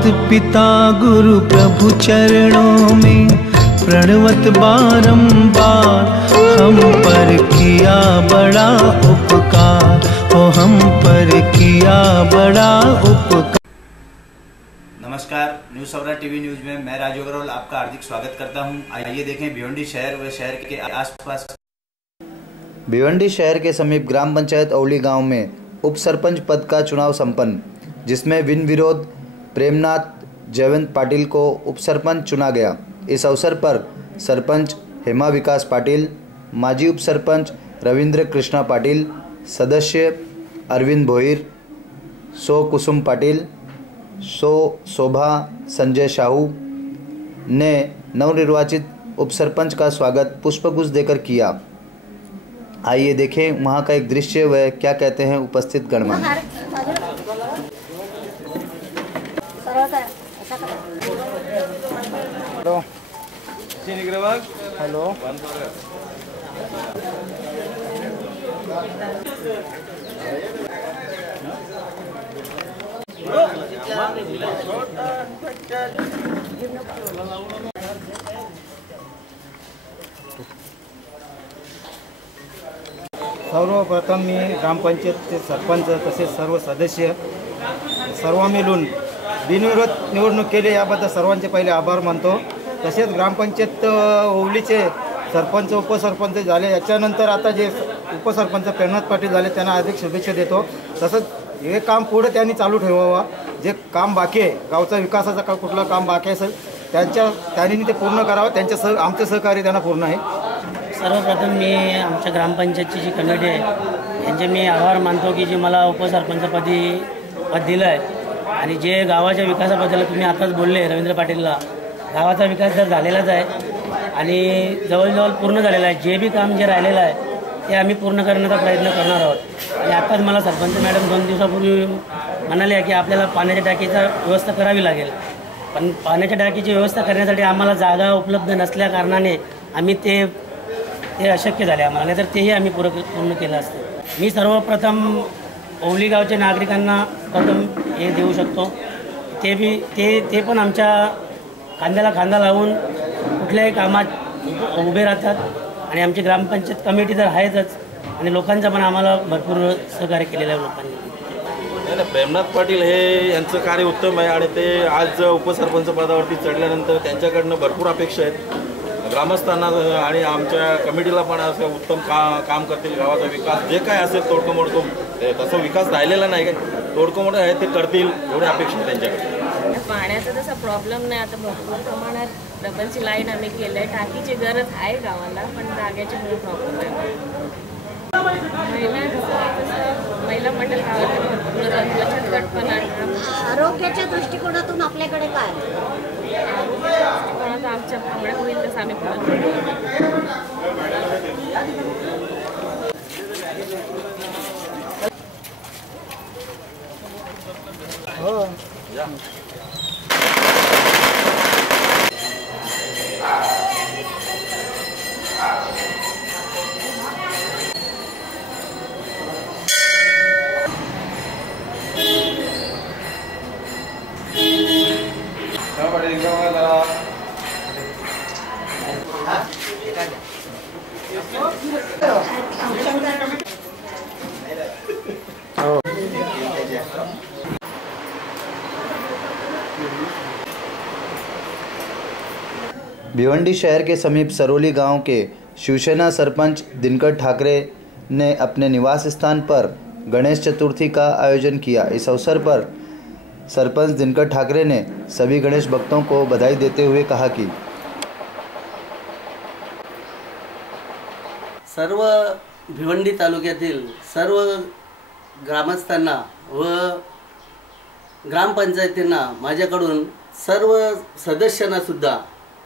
मात पिता गुरु प्रभु चरणों में प्रणवत बारंबार, हम पर किया बड़ा उपकार, ओ हम पर किया बड़ा उपकार। नमस्कार, न्यूज सवरा टीवी न्यूज में मैं राजू अग्रवाल आपका हार्दिक स्वागत करता हूं। आइए देखें भिवंडी शहर व शहर के आसपास। भिवंडी शहर के समीप ग्राम पंचायत औली गांव में उप सरपंच पद का चुनाव संपन्न, जिसमें बिन विरोध प्रेमनाथ जयवंत पाटिल को उप सरपंच चुना गया। इस अवसर पर सरपंच हेमा विकास पाटिल, माजी उप सरपंच रविंद्र कृष्णा पाटिल, सदस्य अरविंद भोईर, सो कुसुम पाटिल, सो शोभा संजय साहू ने नवनिर्वाचित उप सरपंच का स्वागत पुष्पगुच्छ देकर किया। आइए देखें वहां का एक दृश्य व क्या कहते हैं उपस्थित गणमान्य। हेलो, सर्वप्रथम मी ग्रामपंचायतचे सरपंच तसेच सर्व सदस्य सर्व मिळून बिनविरोध निवडणूक केली याबद्दल सर्वांचे पहिले आभार मानतो। तसेच ग्रामपंचायत ओवलीचे सरपंच उपसरपंच झाले, याच्यानंतर आता जे उपसरपंच प्रेमनाथ पाटील झाले त्यांना अधिक शुभेच्छा देतो। तसंच हे काम पुढे त्यांनी चालू ठेवावा, जे काम बाकी आहे गावचा विकासाचा कुठलं काम बाकी असेल त्यांनी ते पूर्ण करावं। आमचं सहकार्य त्यांना पूर्ण आहे। सर्वप्रथम मी आमच्या ग्रामपंचायतची जी कमिटी आहे यांचे मी आभार मानतो की जे मला उपसरपंचपदी पद दिलं आहे आणि जे गावाच्या विकासाबद्दल तुम्ही आताच बोलले रवींद्र पाटीलला, गावाचा विकास जर झालेलाच आहे आणि जवळजवळ पूर्ण झालेला आहे। जे बी काम जे राहिलेलं आहे ते आम्ही पूर्ण करण्याचा प्रयत्न करणार आहोत। आणि आताच मला सरपंच मॅडम 2 दिवसापूर्वी म्हणाले की आपल्याला पाण्याच्या टाकीचा व्यवस्था करावी लागेल, पण पाण्याच्या टाकीची व्यवस्था करण्यासाठी आम्हाला जागा उपलब्ध नसल्या कारणाने आम्ही ते अशक्य झाले आम्हाला, नाहीतर तेही आम्ही पूर्ण केलं असतं। मी सर्वप्रथम ओवली गावच्या नागरिकांना प्रथम हे देऊ शकतो, ते पण आमच्या खांद्याला खांदा लावून कुठल्याही कामात उभे राहतात आणि आमची ग्रामपंचायत कमिटी तर आहेतच आणि लोकांचं पण आम्हाला भरपूर सहकार्य केलेलं आहे लोकांनी। प्रेमनाथ पाटील हे यांचं कार्य उत्तम आहे आणि ते आज उपसरपंच पदावरती चढल्यानंतर त्यांच्याकडनं भरपूर अपेक्षा आहेत ग्रामस्थांना आणि आमच्या कमिटीला पण असं उत्तम काम करतील। गावाचा विकास जे काय असेल तोडकं मोडकं, तसं विकास राहिलेला नाही काय, तोडकं मोडकं आहे ते करतील एवढी अपेक्षा त्यांच्याकडे। पाण्याचा तसा प्रॉब्लेम नाही, आता भरपूर प्रमाणात डबलची लाईन आम्ही केलं आहे, टाकीची गरज आहे गावाला, पण जागेची खूप प्रॉब्लेम आहे। महिला मंडळ गावाला बचत गट पण आहे। आरोग्याच्या दृष्टिकोनातून आपल्याकडे काय दृष्टिकोनात आमच्या प्रमाणे होईल तसं आम्ही भिवंडी शहर के समीप सरोली गांव के शिवसेना सरपंच दिनकर ठाकरे ने अपने निवास स्थान पर गणेश चतुर्थी का आयोजन किया। इस अवसर पर सरपंच दिनकर ठाकरे ने सभी गणेश भक्तों को बधाई देते हुए कहा कि सर्व भिवंडी तालुक्यातील सर्व ग्रामस्थांना व ग्रामपंचायतींना माझ्याकडून सर्व सदस्यांना सुद्धा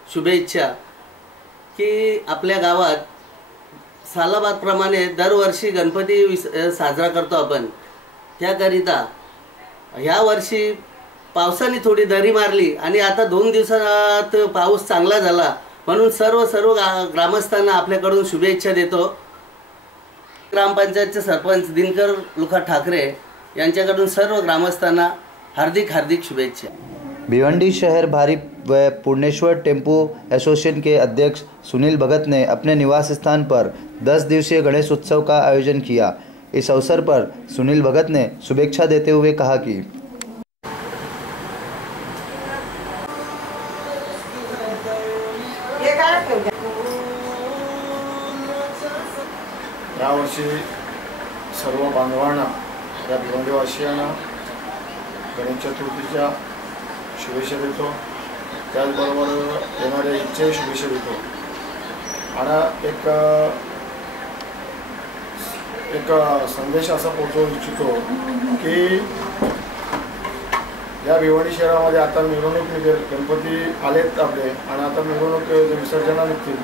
शुभेच्छा की आपल्या गावात सालाबादप्रमाणे दरवर्षी गणपती साजरा करतो आपण, त्याकरिता ह्या वर्षी पावसाने थोडी दरी मारली आणि आता 2 दिवसात पाऊस चांगला झाला म्हणून सर्व ग्रामस्थांना आपल्याकडून शुभेच्छा देतो। ग्रामपंचायतचे सरपंच दिनकर ठाकरे यांच्याकडून सर्व ग्रामस्थांना हार्दिक शुभेच्छा। भिवंडी शहर भारी व पूर्णेश्वर टेम्पो एसोसिएशन के अध्यक्ष सुनील भगत ने अपने निवास स्थान पर 10 दिवसीय गणेश उत्सव का आयोजन किया। इस अवसर पर सुनील भगत ने शुभेच्छा देते हुए कहा कि यावर्षी सर्व बांधवांना या भिवंडीवासियांना गणेश चतुर्थीच्या शुभेच्छा देतो। त्याचबरोबर येणाऱ्या इच्छेही शुभेच्छा देतो। आणि एक संदेश असा पोहोचवू इच्छितो की या भिवंडी शहरामध्ये आता मिरवणूक निघेल, गणपती आलेत आपले आणि आता मिरवणूक विसर्जना निघतील,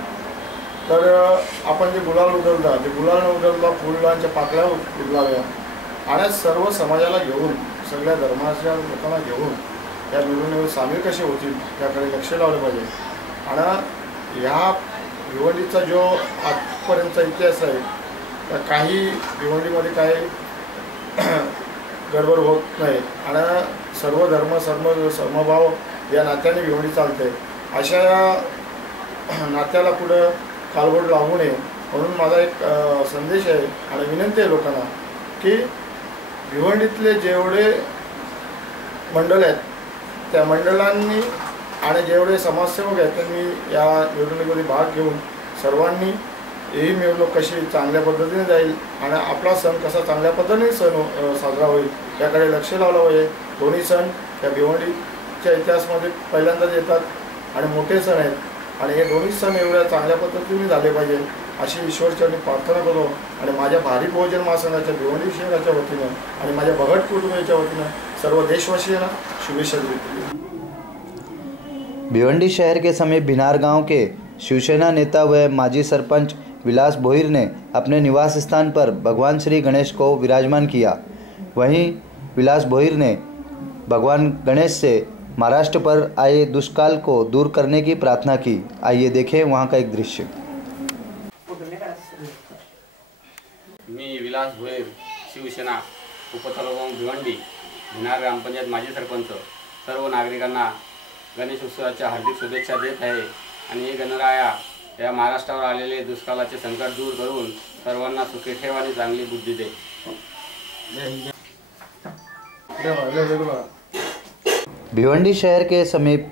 तर आपण जे गुलाल उधळता ते गुलाल न उधळता फुलांच्या पाकळ्या उधळाव्या आणि सर्व समाजाला घेऊन, सगळ्या धर्माच्या लोकांना घेऊन या मिरवणुकीत सामील कसे होतील याकडे लक्ष लावलं पाहिजे। आणि ह्या भिवंडीचा जो आजपर्यंतचा इतिहास आहे त्या काही भिवंडीमध्ये काही गडबड होत नाही आणि सर्व धर्म समभाव या नात्याने भिवंडी चालते। अशा नात्याला पुढं कालबोट लागू नये म्हणून माझा एक संदेश आहे आणि विनंती आहे लोकांना की भिवंडीतले जेवढे मंडळ आहेत त्या मंडळांनी आणि जेवढे समाजसेवक आहेत त्यांनी या मिरवणुकीमध्ये भाग घेऊन सर्वांनी ही मिरवणूक कशी चांगल्या पद्धतीने जाईल आणि आपला सण कसा चांगल्या पद्धतीने साजरा होईल याकडे लक्ष लावलं पाहिजे। दोन्ही सण या भिवंडीच्या इतिहासामध्ये पहिल्यांदाच येतात आणि मोठे सण आहेत आणि हे दोन्ही सण एवढ्या चांगल्या पद्धतीने झाले पाहिजे अशी ईश्वरचरणी प्रार्थना करतो। आणि माझ्या भारी बहुजन महासंघाच्या भिवंडी शहराच्या वतीनं आणि माझ्या भगत कुटुंबाच्या वतीनं सर्व देशवासियांना शुभेच्छा देतो। भिवंडी शहर के समीप भिनार गांव के शिवसेना नेता व माजी सरपंच विलास भोईर ने अपने निवास स्थान पर भगवान श्री गणेश को विराजमान किया। वहीं विलास भोईर ने भगवान गणेश से महाराष्ट्र पर आए दुष्काल को दूर करने की प्रार्थना की। आइए देखें वहां का एक दृश्य। मी विलास भोईर, शिवसेना उपतालुका भिवंडी, भिनार ग्रामपंचायत माजी सरपंच, सर्व नागरिकांना गणेश उत्सवाच्या हार्दिक शुभेच्छा देत आहे। आणि हे गणराया या महाराष्ट्रावर आलेले दुष्काळाचे संकट दूर करून सर्वांना सुखी ठेव आणि चांगली बुद्धी दे। भिवंडी शहर के समीप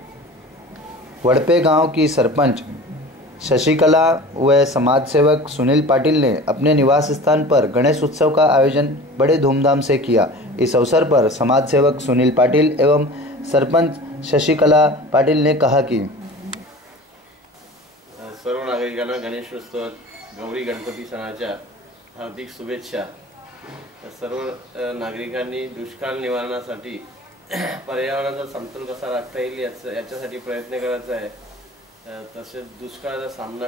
वड़पे गांव की सरपंच शशिकला व समाजसेवक सुनील पाटिल ने अपने निवास स्थान पर गणेश उत्सव का आयोजन बड़े धूमधाम से किया। इस अवसर पर समाजसेवक सुनील पाटिल एवं सरपंच शशिकला पाटिल ने कहा कि सर्व नागरिकांना गणेशोत्सव गौरी गणपती सणाच्या हार्दिक शुभेच्छा। सर्व नागरिकांनी दुष्काळ निवारणासाठी पर्यावरणाचा समतोल कसा राखता येईल याच्यासाठी प्रयत्न करायचा आहे। तसेच दुष्काळाचा सामना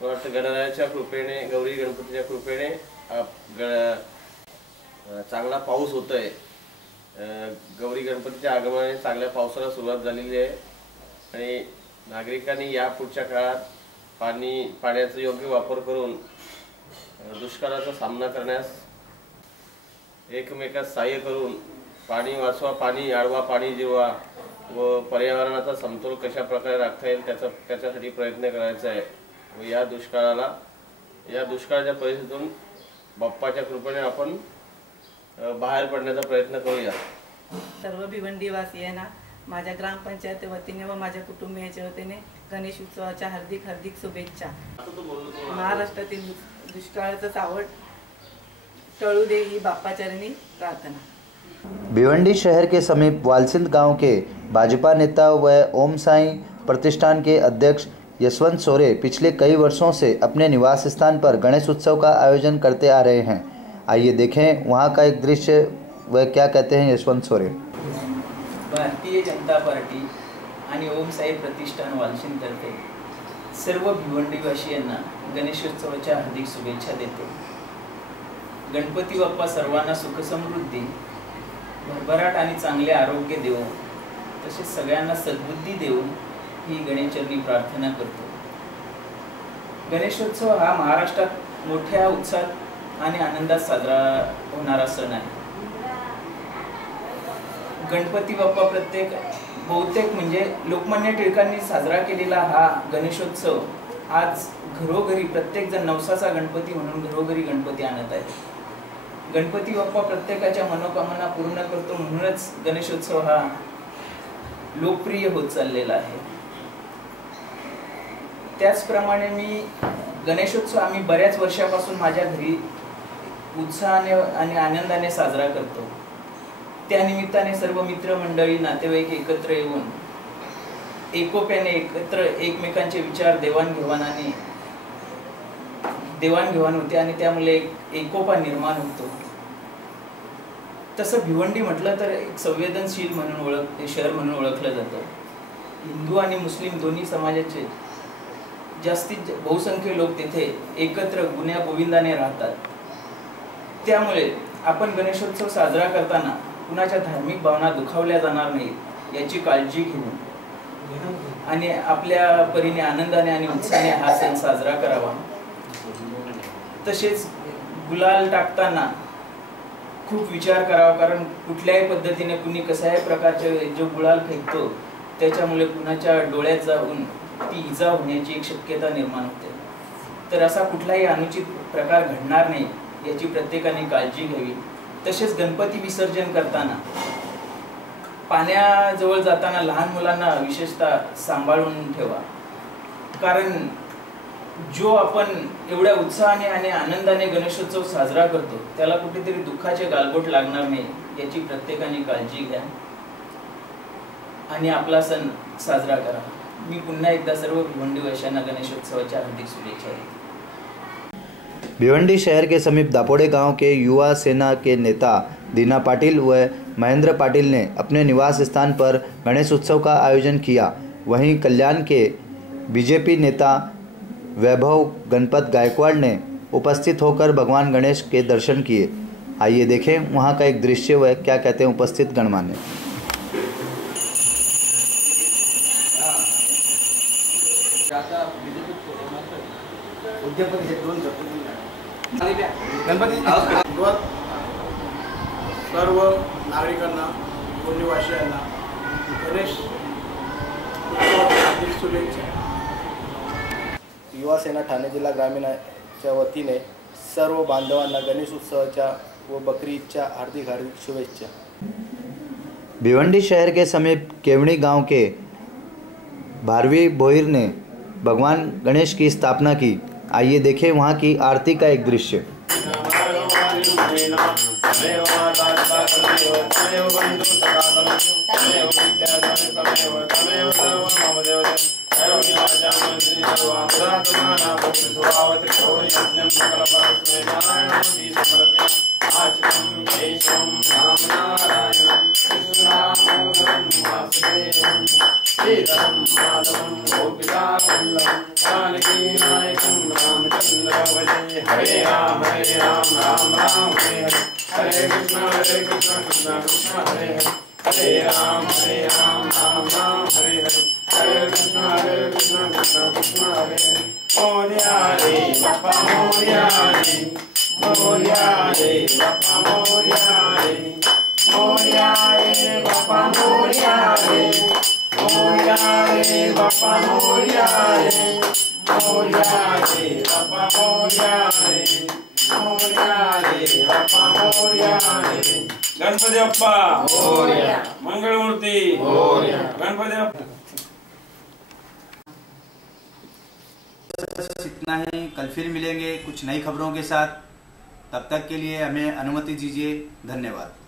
वाटतं गणरायाच्या कृपेने, गौरी गणपतीच्या कृपेने चांगला पाऊस होतोय। गौरी गणपतीच्या आगमनाने चांगल्या पावसाला सुरुवात झालेली आहे आणि नागरिकांनी या पुढच्या काळात पाण्याचा योग्य वापर करून दुष्काळाचा सामना करण्यास एकमेकास सहाय्य करून पाणी वाचवा, पाणी अडवा, पाणी जिरवा व पर्यावरणाचा समतोल कशा प्रकारे राखता येईल त्याच्यासाठी प्रयत्न करायचा आहे। व या दुष्काळाच्या परिस्थितीतून बाप्पाच्या कृपेने आपण बाहेर पडण्याचा प्रयत्न करूया। सर्व भिवंडीवासियांना माझ्या ग्रामपंचायत वतीने व माझ्या कुटुंबियांच्या वतीने गणेश उत्सवाच्या हार्दिक हार्दिक शुभेच्छा। महाराष्ट्रातील दुष्काळाचं सावट टळू दे ही बाप्पाचरणी प्रार्थना। भिवंडी शहर के समीप वालसिंद गांव के भाजपा नेता व ओम साई प्रतिष्ठान के अध्यक्ष यशवंत सोरे पिछले कई वर्षों से अपने निवास स्थान पर गणेश उत्सव का आयोजन करते आ रहे हैं। आइए देखें वहां का एक दृश्य व क्या कहते हैं यशवंत सोरे। भारतीय जनता पार्टी आणि ओम साई प्रतिष्ठान वालसिंदतर्फे सर्व भिवंडीवासियांना गणेशोत्सवाच्या हार्दिक शुभेच्छा देतो। गणपती बाप्पा सर्वांना सुख समृद्धी, भरभराट आणि चांगले आरोग्य देवो, तसेच सगळ्यांना सद्बुद्धी देऊन ही गणेशचरणी प्रार्थना करतो। गणेशोत्सव हा महाराष्ट्रात मोठ्या उत्साहात आणि आनंदात साजरा होणारा सण आहे। गणपती बाप्पा प्रत्येक बहुतेक म्हणजे लोकमान्य टिळकांनी साजरा केलेला हा गणेशोत्सव आज घरोघरी प्रत्येक जण नवसाचा गणपती म्हणून घरोघरी गणपती आणत आहे. गणपती बाप्पा प्रत्येकाच्या मनोकामना पूर्ण करतो, म्हणूनच गणेशोत्सव हा लोकप्रिय होत चाललेला आहे. त्याचप्रमाणे मी गणेशोत्सव आम्ही बऱ्याच वर्षापासून माझ्या घरी उत्साहाने आणि आनंदाने साजरा करतो. त्यानिमित्ताने सर्व मित्रमंडळी नातेवाईक एकत्र येऊन एकोप्याने एकत्र एकमेकांचे विचार देवाणघेवाण होते आणि त्यामुळे एकोपा निर्माण होतो. तसं भिवंडी म्हटलं तर एक संवेदनशील शहर म्हणून ओळखलं जातं. हिंदू आणि मुस्लिम दोन्ही समाजाचे जास्तीत बहुसंख्य लोक तिथे एकत्र गुण्या गोविंदाने राहतात. त्यामुळे आपण गणेशोत्सव साजरा करताना कुणाच्या धार्मिक भावना दुखावल्या जाणार नाहीत याची काळजी घेऊन आणि आपल्या परीने आनंदाने आणि उत्साहाने हा सण साजरा करावा. तसेच गुलाल टाकताना खूप विचार करावा, कारण कुठल्याही पद्धतीने कुणी कशाही प्रकारचे जो गुलाल फेकतो त्याच्यामुळे कुणाच्या डोळ्यात जाऊन ती इजा होण्याची एक शक्यता निर्माण होते. तर असा कुठलाही अनुचित प्रकार घडणार नाही याची प्रत्येकाने काळजी घ्यावी. तसेच गणपती विसर्जन करताना पाण्याजवळ जाताना लहान मुलांना विशेषतः सांभाळून ठेवा, कारण जो आपण एवढ्या उत्साहाने आणि आनंदाने गणेशोत्सव साजरा करतो त्याला कुठेतरी दुःखाचे गालबोट लागणार नाही याची प्रत्येकाने काळजी घ्या आणि आपला सण साजरा करा. मी पुन्हा एकदा सर्व भिवंडीवासियांना गणेशोत्सवाच्या हार्दिक शुभेच्छा देतो. भिवंडी शहर के समीप दापोड़े गांव के युवा सेना के नेता दीना पाटिल व महेंद्र पाटिल ने अपने निवास स्थान पर गणेश उत्सव का आयोजन किया. वहीं कल्याण के बीजेपी नेता वैभव गणपत गायकवाड़ ने उपस्थित होकर भगवान गणेश के दर्शन किए. आइए देखें वहां का एक दृश्य व क्या कहते हैं उपस्थित गणमान्य. गणपती सर्व नागरिकांना भिवंडीवासियांना गणेश उत्सवाच्या शुभेच्छा. युवा सेना ठाणे जिल्हा ग्रामीणच्या वतीने सर्व बांधवांना गणेश उत्सवाच्या व बकरी ईदच्या हार्दिक शुभेच्छा. भिवंडी शहर के समीप केवणी गांव के भारवी भोईर ने भगवान गणेश की स्थापना की. आइए देखें वहां की आरती का एक दृश्य. हरे राम राम राम हरे कृष्ण कृष्ण कृष्ण हरे हरे हरे राम राम राम हरे हरे हरे कृष्ण कृष्ण कृष्ण हरे हरे. मोरया रे बाप्पा मोरया रे मोरया रे बाप्पा मोरया रे मोरया रे बाप्पा मोरया रे मोरया रे बाप्पा मोरया रे मोरया रे बाप्पा मोरया रे मोरया रे बाप्पा मोरया रे. गणपति बप्पा मोरया. मंगलमूर्ति मोरया. गणपति बप्पा. इतना ही. कल फिर मिलेंगे कुछ नई खबरों के साथ. तब तक के लिए हमें अनुमति दीजिए. धन्यवाद.